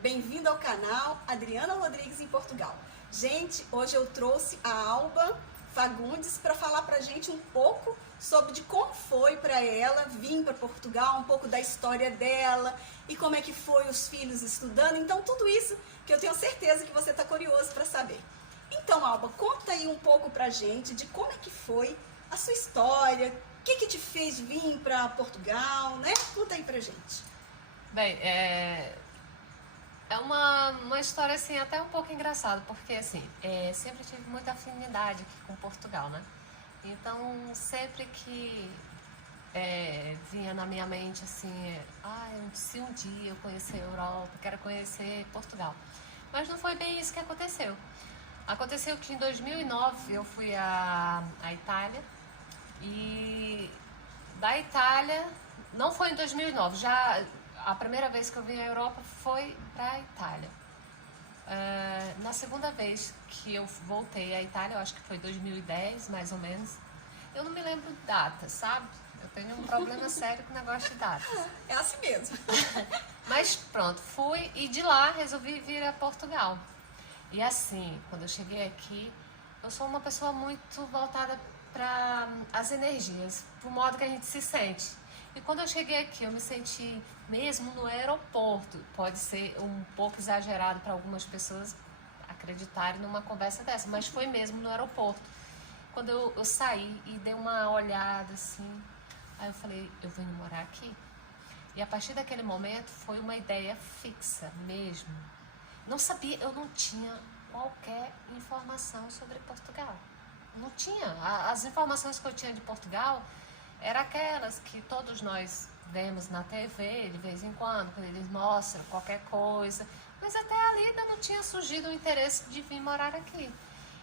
Bem-vindo ao canal Adriana Rodrigues em Portugal. Gente, hoje eu trouxe a Alba Fagundes para falar pra gente um pouco sobre de como foi para ela vir para Portugal, um pouco da história dela e como é que foi os filhos estudando. Então, tudo isso que eu tenho certeza que você está curioso para saber. Então, Alba, conta aí um pouco pra gente de como é que foi a sua história, o que te fez vir para Portugal, né? Conta aí pra gente. Bem, é uma história assim até um pouco engraçada, porque assim, sempre tive muita afinidade aqui com Portugal, né? Então, sempre que vinha na minha mente assim, se um dia eu conhecer a Europa, quero conhecer Portugal. Mas não foi bem isso que aconteceu. Aconteceu que em 2009 eu fui à Itália e da Itália, não foi em 2009, já a primeira vez que eu vim à Europa foi para a Itália. Na segunda vez que eu voltei à Itália, eu acho que foi 2010 mais ou menos, eu não me lembro data, sabe? Eu tenho um problema sério com o negócio de datas. É assim mesmo. Mas pronto, fui e de lá resolvi vir a Portugal. E assim, quando eu cheguei aqui, eu sou uma pessoa muito voltada para as energias, para o modo que a gente se sente. E quando eu cheguei aqui, eu me senti mesmo no aeroporto. Pode ser um pouco exagerado para algumas pessoas acreditarem numa conversa dessa, mas foi mesmo no aeroporto. Quando eu saí e dei uma olhada assim, aí eu falei, eu vou morar aqui. E a partir daquele momento foi uma ideia fixa mesmo. Não sabia, eu não tinha qualquer informação sobre Portugal. Não tinha. As informações que eu tinha de Portugal eram aquelas que todos nós vemos na TV de vez em quando eles mostram qualquer coisa. Mas até ali ainda não tinha surgido o interesse de vir morar aqui.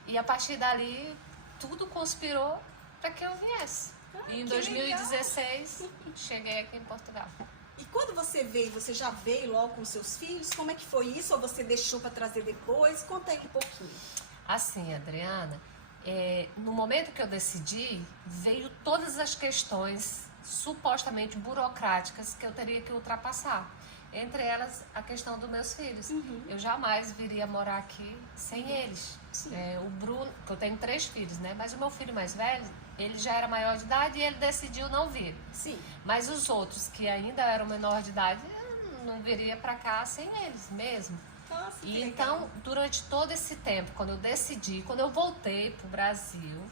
E a partir dali, tudo conspirou para que eu viesse. E em 2016, cheguei aqui em Portugal. E quando você veio, você já veio logo com seus filhos? Como é que foi isso? Ou você deixou para trazer depois? Conta aí um pouquinho. Assim, Adriana, no momento que eu decidi, veio todas as questões supostamente burocráticas que eu teria que ultrapassar. Entre elas, a questão dos meus filhos. Eu jamais viria morar aqui sem eles. O Bruno, que eu tenho 3 filhos, né? Mas o meu filho mais velho, ele já era maior de idade e ele decidiu não vir. Sim. Mas os outros, que ainda eram menor de idade, eu não viria para cá sem eles mesmo. Nossa, e então, durante todo esse tempo, quando eu decidi, quando eu voltei pro Brasil,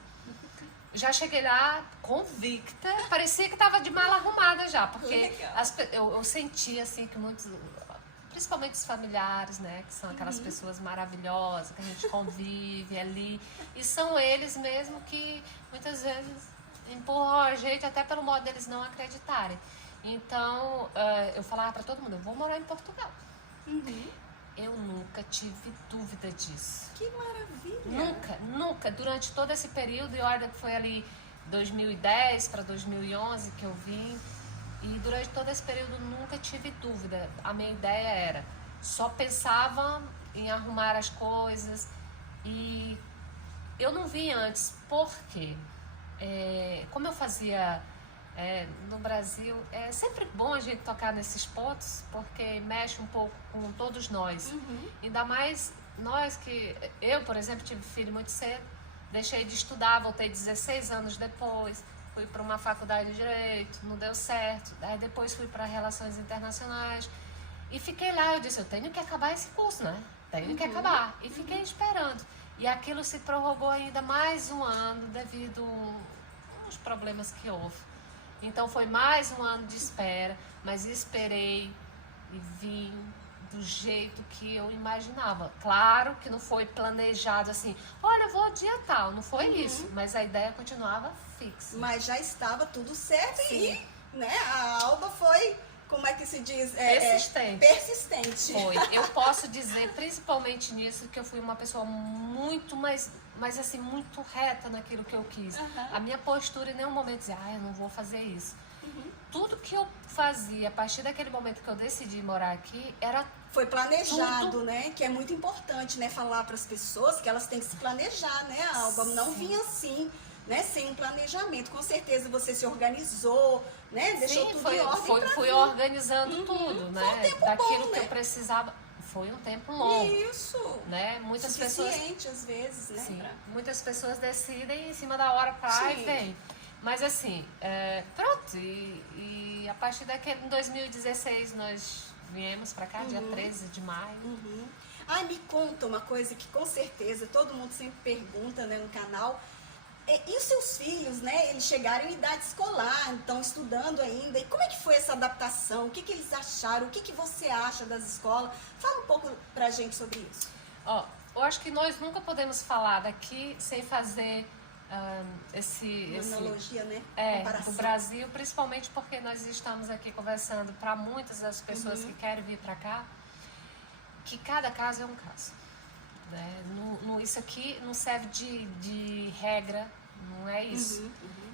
já cheguei lá convicta, parecia que estava de mala arrumada já, porque eu sentia assim que muitos, principalmente os familiares, né, que são aquelas pessoas maravilhosas, que a gente convive ali, e são eles mesmo que muitas vezes empurram a gente até pelo modo deles não acreditarem. Então, eu falava para todo mundo, eu vou morar em Portugal. Eu nunca tive dúvida disso. Que maravilha! Nunca, nunca. Durante todo esse período, e olha que foi ali 2010 para 2011 que eu vim, e durante todo esse período nunca tive dúvida. A minha ideia era, só pensava em arrumar as coisas, e eu não vim antes, porque como eu fazia no Brasil, é sempre bom a gente tocar nesses pontos, porque mexe um pouco com todos nós. Ainda mais nós que... Eu, por exemplo, tive filho muito cedo, deixei de estudar, voltei 16 anos depois, fui para uma faculdade de Direito, não deu certo, aí depois fui para Relações Internacionais, e fiquei lá, eu disse, eu tenho que acabar esse curso, né? Tenho que acabar. E fiquei esperando. E aquilo se prorrogou ainda mais um ano, devido aos problemas que houve. Então foi mais um ano de espera, mas esperei e vim do jeito que eu imaginava. Claro que não foi planejado assim, olha, eu vou dia tal, não foi isso, mas a ideia continuava fixa. Mas já estava tudo certo. Sim. E né, a Alba foi, como é que se diz? Persistente. Persistente. Foi. Eu posso dizer, principalmente nisso, que eu fui uma pessoa muito mas assim, muito reta naquilo que eu quis. A minha postura em nenhum momento dizia, eu não vou fazer isso. Tudo que eu fazia a partir daquele momento que eu decidi morar aqui era... Foi planejado, né? Que é muito importante, né? Falar para as pessoas que elas têm que se planejar, né, Alba? Não vinha assim, né? Sem um planejamento. Com certeza você se organizou, né? Deixou tudo em ordem. Fui organizando tudo, né? Foi um tempo daquilo bom, que né? eu precisava. foi um tempo longo. Isso. Né? Muitas Suficiente, às vezes, né? Sim, muitas pessoas decidem em cima da hora para e vem. Mas assim, pronto, e a partir daquele, em 2016 nós viemos para cá, dia 13 de maio. Ai, me conta uma coisa que com certeza todo mundo sempre pergunta, né, no canal. E os seus filhos, né? Eles chegaram em idade escolar, estão estudando ainda. E como é que foi essa adaptação? O que eles acharam? O que você acha das escolas? Fala um pouco pra gente sobre isso. Ó, eu acho que nós nunca podemos falar daqui sem fazer analogia, né? Do Brasil, principalmente porque nós estamos aqui conversando para muitas das pessoas que querem vir para cá, que cada caso é um caso. Né? Isso aqui não serve de regra, não é isso.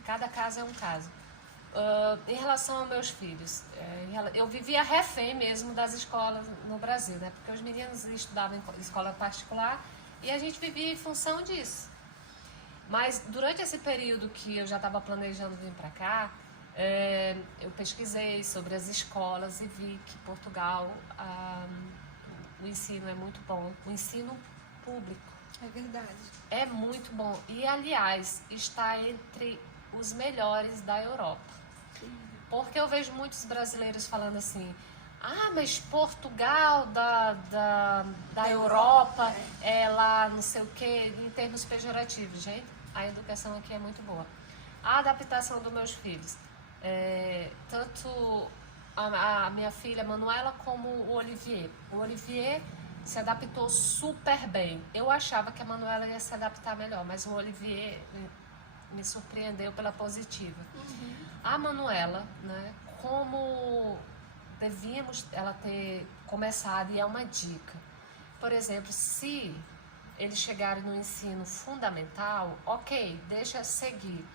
Cada caso é um caso. Em relação aos meus filhos, eu vivia refém mesmo das escolas no Brasil, né? Porque os meninos estudavam em escola particular e a gente vivia em função disso. Mas durante esse período que eu já estava planejando vir para cá, eu pesquisei sobre as escolas e vi que Portugal, o ensino é muito bom, o ensino público. É verdade. É muito bom e, aliás, está entre os melhores da Europa. Porque eu vejo muitos brasileiros falando assim, mas Portugal da Europa é lá não sei o que, em termos pejorativos. Gente, a educação aqui é muito boa. A adaptação dos meus filhos, tanto a minha filha Manuela como o Olivier. O Olivier se adaptou super bem. Eu achava que a Manuela ia se adaptar melhor, mas o Olivier me surpreendeu pela positiva. A Manuela, né, como devíamos ela ter começado, e é uma dica. Por exemplo, se eles chegarem no ensino fundamental, ok, deixa seguir.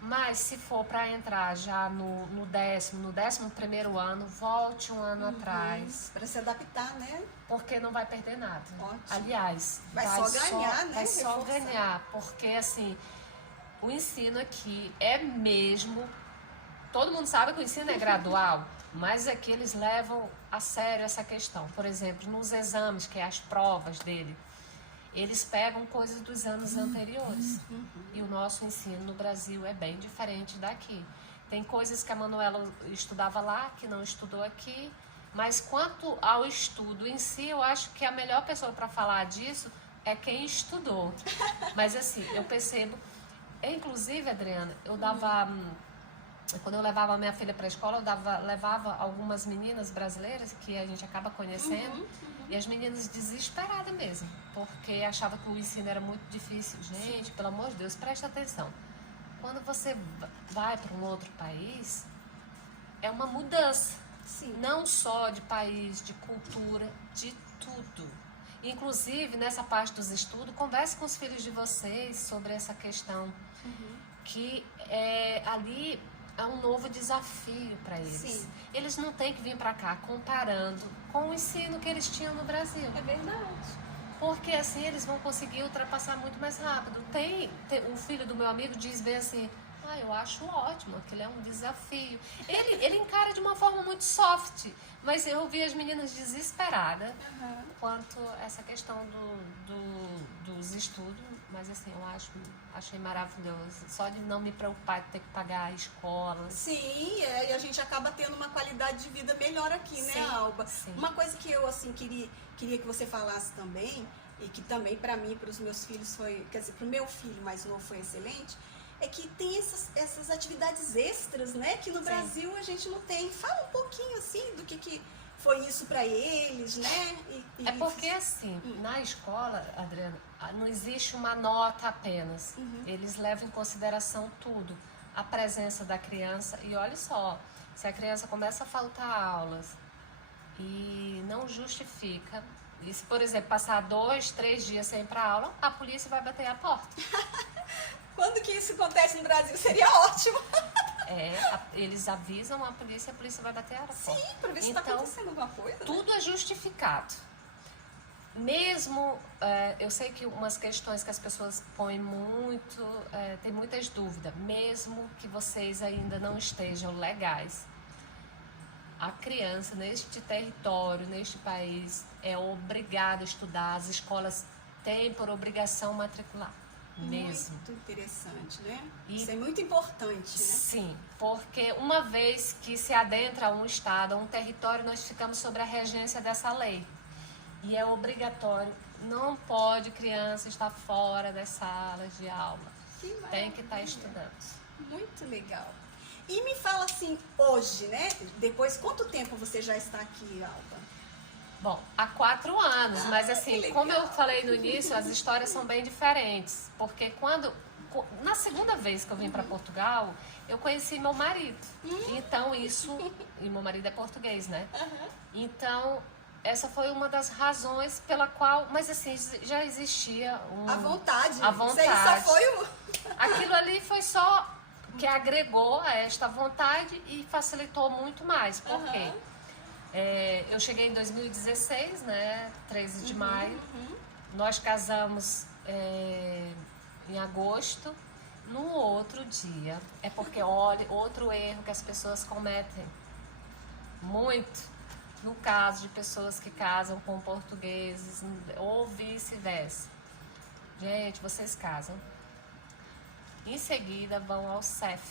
Mas se for para entrar já no 11º ano, volte um ano atrás. Para se adaptar, né? Porque não vai perder nada. Ótimo. Aliás, vai só ganhar, né? Vai só ganhar, porque assim, o ensino aqui é mesmo... Todo mundo sabe que o ensino é gradual, mas aqui eles levam a sério essa questão. Por exemplo, nos exames, que é as provas dele, eles pegam coisas dos anos anteriores. E o nosso ensino no Brasil é bem diferente daqui. Tem coisas que a Manuela estudava lá, que não estudou aqui. Mas quanto ao estudo em si, eu acho que a melhor pessoa para falar disso é quem estudou. Mas assim, eu percebo... Inclusive, Adriana, eu dava... Quando eu levava a minha filha para a escola, eu levava algumas meninas brasileiras que a gente acaba conhecendo, e as meninas desesperadas mesmo, porque achavam que o ensino era muito difícil. Gente, pelo amor de Deus, presta atenção. Quando você vai para um outro país, é uma mudança. Sim. Não só de país, de cultura, de tudo. Inclusive, nessa parte dos estudos, converse com os filhos de vocês sobre essa questão, que ali... É um novo desafio para eles. Sim. Eles não têm que vir para cá comparando com o ensino que eles tinham no Brasil. É verdade. Porque assim eles vão conseguir ultrapassar muito mais rápido. O filho do meu amigo diz bem assim, eu acho ótimo, aquilo é um desafio. Ele encara de uma forma muito soft, mas eu vi as meninas desesperadas quanto a essa questão dos estudos. Mas assim, achei maravilhoso. Só de não me preocupar de ter que pagar a escola. Sim, e a gente acaba tendo uma qualidade de vida melhor aqui, né, Alba? Sim. Uma coisa que eu, assim, queria que você falasse também, e que também para mim, para os meus filhos foi, quer dizer, para o meu filho mais novo foi excelente, é que tem essas atividades extras, né, que no Brasil a gente não tem. Fala um pouquinho, assim, do que foi isso para eles, né? Porque assim, na escola, Adriana, não existe uma nota apenas. Eles levam em consideração tudo. A presença da criança. E olha só, se a criança começa a faltar aulas e não justifica, e se, por exemplo, passar 2, 3 dias sem ir para aula, a polícia vai bater a porta. Quando que isso acontece no Brasil? Seria ótimo. Eles avisam a polícia vai bater a porta. Sim, para ver se está acontecendo alguma coisa. Tudo é justificado. Mesmo, eu sei que umas questões que as pessoas põem muito, tem muitas dúvidas, mesmo que vocês ainda não estejam legais, a criança neste território, neste país, é obrigada a estudar. As escolas têm por obrigação matricular. Mesmo. Muito interessante, né? E, isso é muito importante, né? Sim, porque uma vez que se adentra a um estado, a um território, nós ficamos sob a regência dessa lei. E é obrigatório, não pode criança estar fora das salas de aula. Tem que estar estudando. Muito legal. E me fala assim, hoje, né? Depois, quanto tempo você já está aqui, Alba? Bom, há 4 anos, mas assim, como eu falei no início, as histórias são bem diferentes. Porque na segunda vez que eu vim para Portugal, eu conheci meu marido. Então e meu marido é português, né? Então, essa foi uma das razões pela qual, mas assim, já existia a vontade. A vontade. Isso aí só foi Aquilo ali foi só que agregou a esta vontade e facilitou muito mais. Por quê? Eu cheguei em 2016, né? 13 de maio. Nós casamos em agosto. No outro dia, é porque, olha, outro erro que as pessoas cometem muito, no caso de pessoas que casam com portugueses ou vice-versa. Gente, vocês casam. Em seguida vão ao CEF.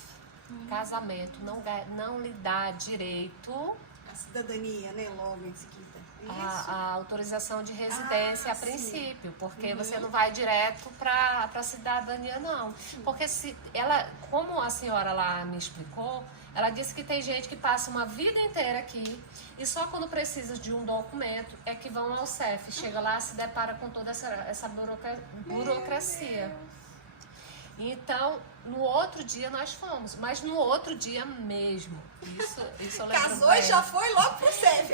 Casamento não lhe dá direito a cidadania, né? Logo em seguida. A autorização de residência a princípio, porque você não vai direto para a cidadania, não. Porque como a senhora lá me explicou, ela disse que tem gente que passa uma vida inteira aqui e só quando precisa de um documento é que vão ao CEF. Chega lá e se depara com toda essa burocracia. Então, no outro dia nós fomos, mas no outro dia mesmo. Isso eu lembro. Casou e já foi logo pro CEF.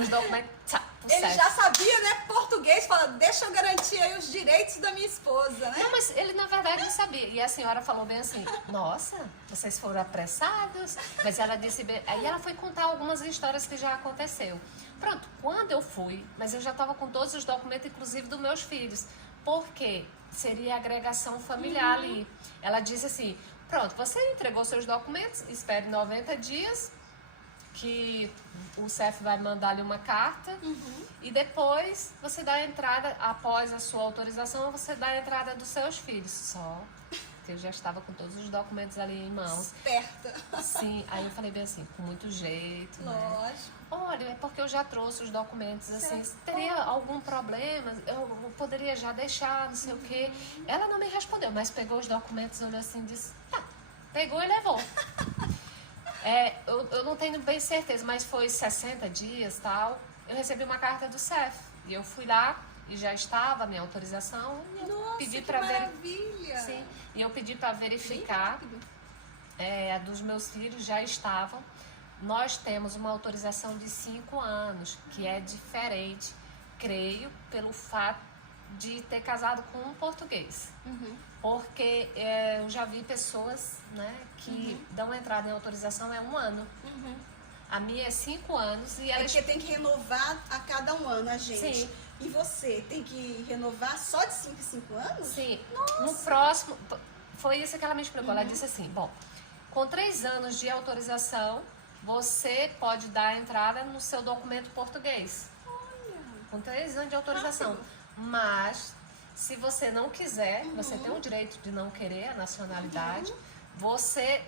Os documentos. Ele já sabia, né? Português, fala, deixa eu garantir aí os direitos da minha esposa, né? Não, mas ele na verdade não sabia. E a senhora falou bem assim, nossa, vocês foram apressados. Mas ela disse bem. Aí ela foi contar algumas histórias que já aconteceu. Pronto, quando eu fui, mas eu já estava com todos os documentos, inclusive dos meus filhos. Por quê? Seria agregação familiar ali. Ela disse assim, pronto, você entregou seus documentos, espere 90 dias, que o CEF vai mandar-lhe uma carta e depois você dá a entrada, após a sua autorização, você dá a entrada dos seus filhos. Só que eu já estava com todos os documentos ali em mãos. Esperta. Sim, aí eu falei bem assim, com muito jeito, Lógico. né? Olha, é porque eu já trouxe os documentos, assim, teria algum problema? Eu poderia já deixar, não sei o quê. Ela não me respondeu, mas pegou os documentos, olhou assim e disse, tá, pegou e levou. Eu não tenho bem certeza, mas foi 60 dias e tal. Eu recebi uma carta do CEF e eu fui lá e já estava a minha autorização. E eu pedi para maravilha! Sim, e eu pedi para verificar. A dos meus filhos já estavam. Nós temos uma autorização de 5 anos, que é diferente, creio, pelo fato de ter casado com um português. Porque eu já vi pessoas, né, que dão entrada em autorização 1 ano. A minha é 5 anos. E elas... porque tem que renovar a cada 1 ano, a gente. Sim. E você tem que renovar só de 5 em 5 anos? Sim. Nossa. No próximo, foi isso que ela me explicou. Ela disse assim, bom, com 3 anos de autorização, você pode dar a entrada no seu documento português. Olha. Com 3 anos de autorização. Mas, se você não quiser, você tem o direito de não querer a nacionalidade, você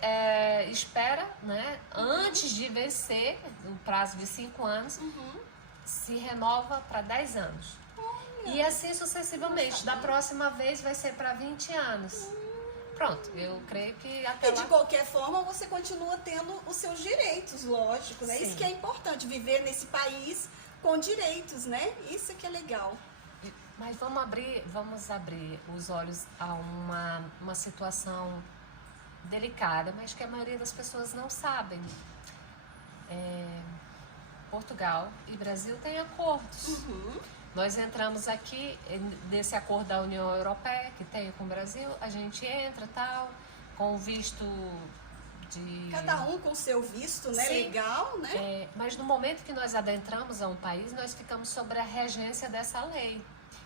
espera, né, antes de vencer, no prazo de 5 anos, se renova para 10 anos. Olha. E assim sucessivamente. Da próxima vez vai ser para 20 anos. Pronto, eu creio que E de qualquer forma, você continua tendo os seus direitos, lógico, né? Sim. Isso que é importante, viver nesse país com direitos, né? Isso que é legal. Mas vamos abrir os olhos a uma situação delicada, mas que a maioria das pessoas não sabem. Portugal e Brasil têm acordos. Nós entramos aqui nesse acordo da União Europeia que tem com o Brasil, a gente entra tal, com o visto de... Cada um com o seu visto, né? Sim. Legal, né? Mas no momento que nós adentramos a um país, nós ficamos sob a regência dessa lei.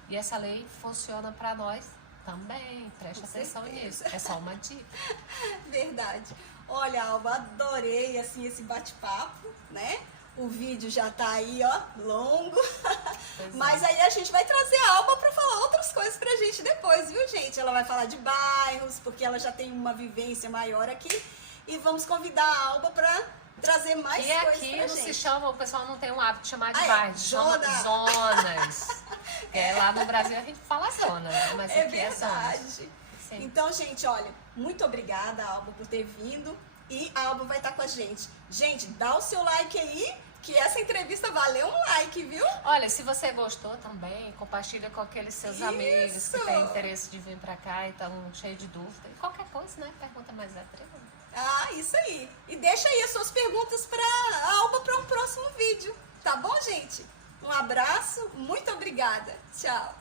E essa lei funciona para nós também. Presta atenção nisso. É só uma dica. Verdade. Olha, Alba, adorei assim esse bate-papo, né? O vídeo já tá aí, ó, longo. Mas aí a gente vai trazer a Alba para falar outras coisas pra gente depois, viu, gente? Ela vai falar de bairros, porque ela já tem uma vivência maior aqui. E vamos convidar a Alba para trazer mais coisas pra gente. E aqui não se chama, o pessoal não tem um hábito de chamar de Ah, bairros, chama zonas. Lá no Brasil a gente fala zona, mas aqui é zonas. Sim. Então, gente, olha, muito obrigada, Alba, por ter vindo. E a Alba vai estar com a gente. Gente, dá o seu like aí, que essa entrevista valeu um like, viu? Olha, se você gostou também, compartilha com aqueles seus amigos que têm interesse de vir pra cá e estão cheios de dúvida. Qualquer coisa, né? Pergunta mais atreva. Ah, isso aí. E deixa aí as suas perguntas pra Alba para um próximo vídeo. Tá bom, gente? Um abraço, muito obrigada. Tchau.